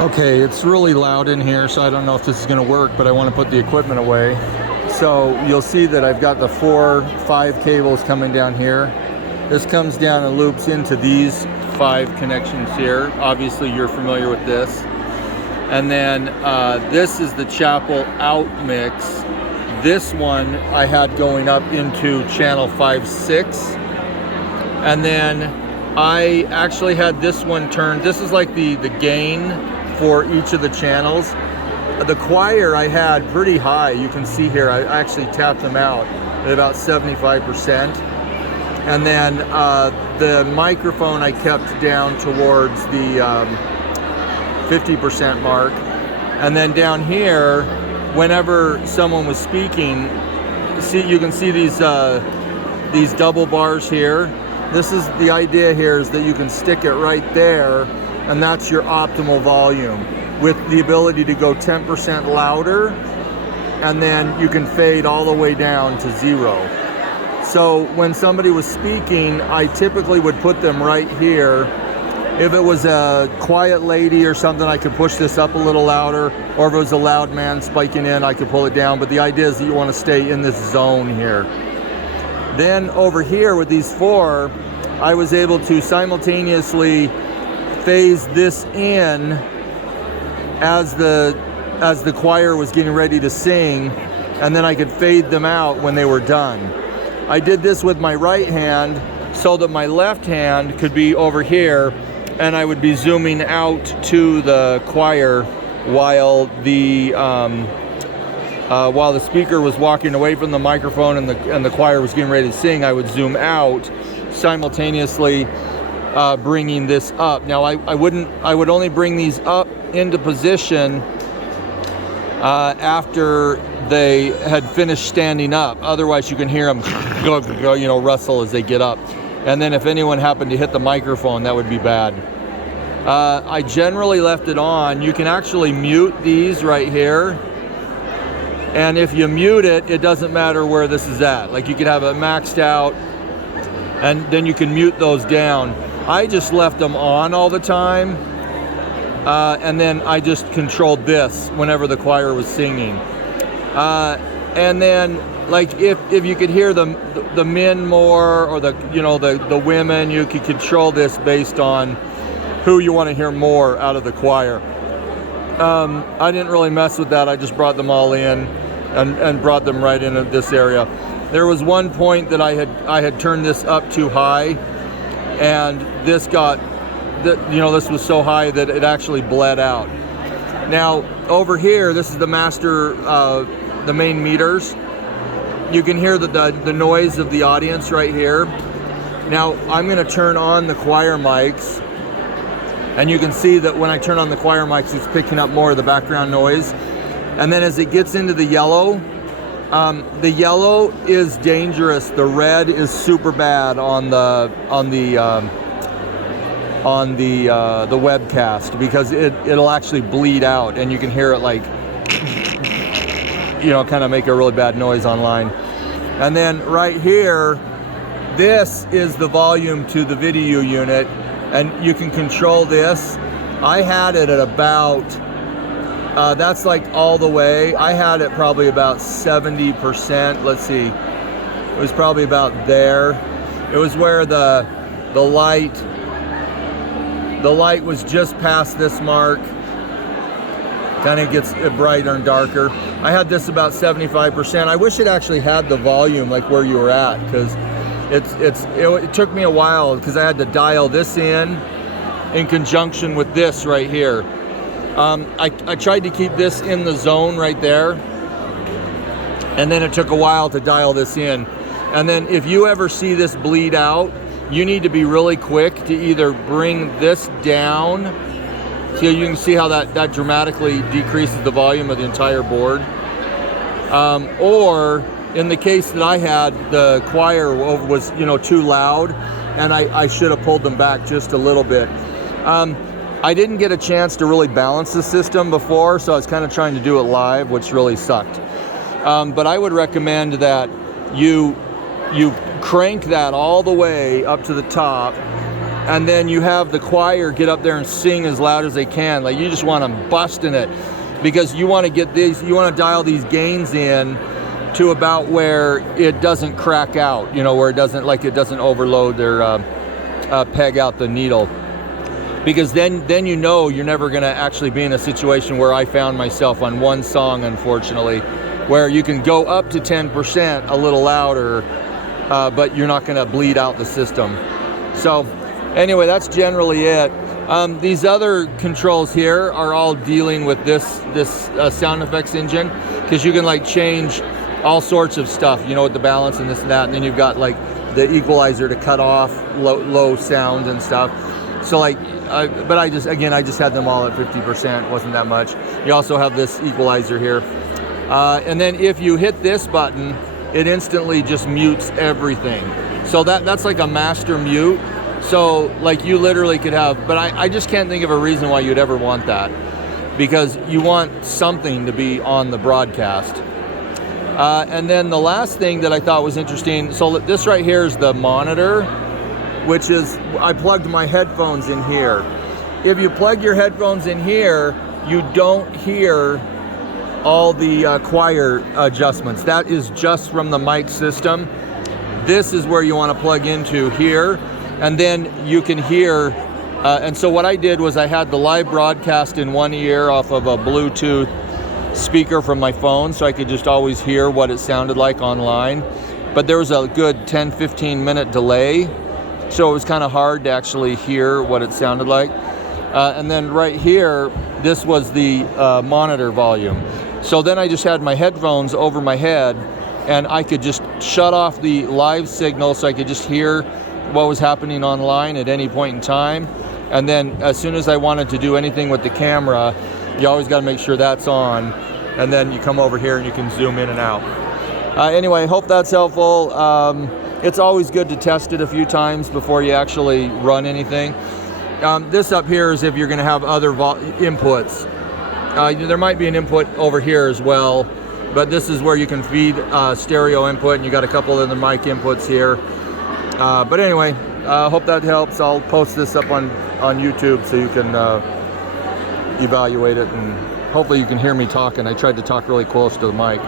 Okay, it's really loud in here, so I don't know if this is going to work, but I want to put the equipment away. So you'll see that I've got the 4-5 cables coming down here. This comes down and loops into these 5 connections here. Obviously you're familiar with this. And then this is the chapel out mix. This one I had going up into channel 5-6. And then I actually had this one turned. This is like the gain for each of the channels. The choir I had pretty high. You can see here, I actually tapped them out at about 75%. And then the microphone I kept down towards the 50% mark. And then down here, whenever someone was speaking, you can see these double bars here. This is the idea here, is that you can stick it right there, and that's your optimal volume, with the ability to go 10% louder, and then you can fade all the way down to 0. So when somebody was speaking, I typically would put them right here. If it was a quiet lady or something, I could push this up a little louder, or if it was a loud man spiking in, I could pull it down. But the idea is that you want to stay in this zone here. Then over here with these 4, I was able to simultaneously phase this in as the choir was getting ready to sing, and then I could fade them out when they were done. I did this with my right hand so that my left hand could be over here, and I would be zooming out to the choir while the speaker was walking away from the microphone and the choir was getting ready to sing. I would zoom out, simultaneously bringing this up. Now I would only bring these up into position after they had finished standing up. Otherwise you can hear them rustle as they get up. And then if anyone happened to hit the microphone, that would be bad. I generally left it on. You can actually mute these right here. And if you mute it, it doesn't matter where this is at. Like you could have it maxed out, and then you can mute those down. I just left them on all the time, and then I just controlled this whenever the choir was singing. And then, like if you could hear the men more, or the women, you could control this based on who you want to hear more out of the choir. I didn't really mess with that. I just brought them all in and brought them right into this area. There was one point that I had turned this up too high, and this this was so high that it actually bled out. Now over here, this is the master, the main meters. You can hear the noise of the audience right here. Now I'm going to turn on the choir mics, and you can see that when I turn on the choir mics, it's picking up more of the background noise. And then as it gets into the yellow is dangerous. The red is super bad on the webcast, because it'll actually bleed out, and you can hear it like kind of make a really bad noise online. And then right here, this is the volume to the video unit, and you can control this. I had it at about that's like all the way. I had it probably about 70%. Let's see. It was probably about there. It was where the light was just past this mark. Kind of gets brighter and darker. I had this about 75%. I wish it actually had the volume like where you were at, because it took me a while, because I had to dial this in conjunction with this right here. I tried to keep this in the zone right there, and then it took a while to dial this in. And then if you ever see this bleed out, you need to be really quick to either bring this down, so you can see how that dramatically decreases the volume of the entire board, or in the case that I had, the choir was too loud, and I should have pulled them back just a little bit. I didn't get a chance to really balance the system before, so I was kind of trying to do it live, which really sucked. But I would recommend that you crank that all the way up to the top, and then you have the choir get up there and sing as loud as they can. Like, you just want them busting it, because you want to get these, you want to dial these gains in to about where it doesn't crack out, you know, where it doesn't, like, it doesn't overload their peg out the needle. Because then you know you're never going to actually be in a situation where I found myself on one song, unfortunately, where you can go up to 10% a little louder, but you're not going to bleed out the system. So anyway, that's generally it. These other controls here are all dealing with this sound effects engine, because you can like change all sorts of stuff, you know, with the balance and this and that, and then you've got like the equalizer to cut off low sound and stuff. So like, but I just had them all at 50%, wasn't that much. You also have this equalizer here. And then if you hit this button, it instantly just mutes everything. So that's like a master mute. So like you literally could have, but I just can't think of a reason why you'd ever want that, because you want something to be on the broadcast. And then the last thing that I thought was interesting, so this right here is the monitor, which is, I plugged my headphones in here. If you plug your headphones in here, you don't hear all the choir adjustments. That is just from the mic system. This is where you want to plug into here, and then you can hear, and so what I did was I had the live broadcast in one ear off of a Bluetooth speaker from my phone, so I could just always hear what it sounded like online. But there was a good 10-15 minute delay, so it was kind of hard to actually hear what it sounded like. And then right here, this was the monitor volume. So then I just had my headphones over my head, and I could just shut off the live signal so I could just hear what was happening online at any point in time. And then as soon as I wanted to do anything with the camera, you always got to make sure that's on, and then you come over here and you can zoom in and out. Anyway, hope that's helpful. It's always good to test it a few times before you actually run anything. This up here is if you're going to have other inputs. There might be an input over here as well, but this is where you can feed stereo input, and you got a couple of the mic inputs here. But anyway, hope that helps. I'll post this up on YouTube so you can evaluate it, and hopefully you can hear me talking. I tried to talk really close to the mic.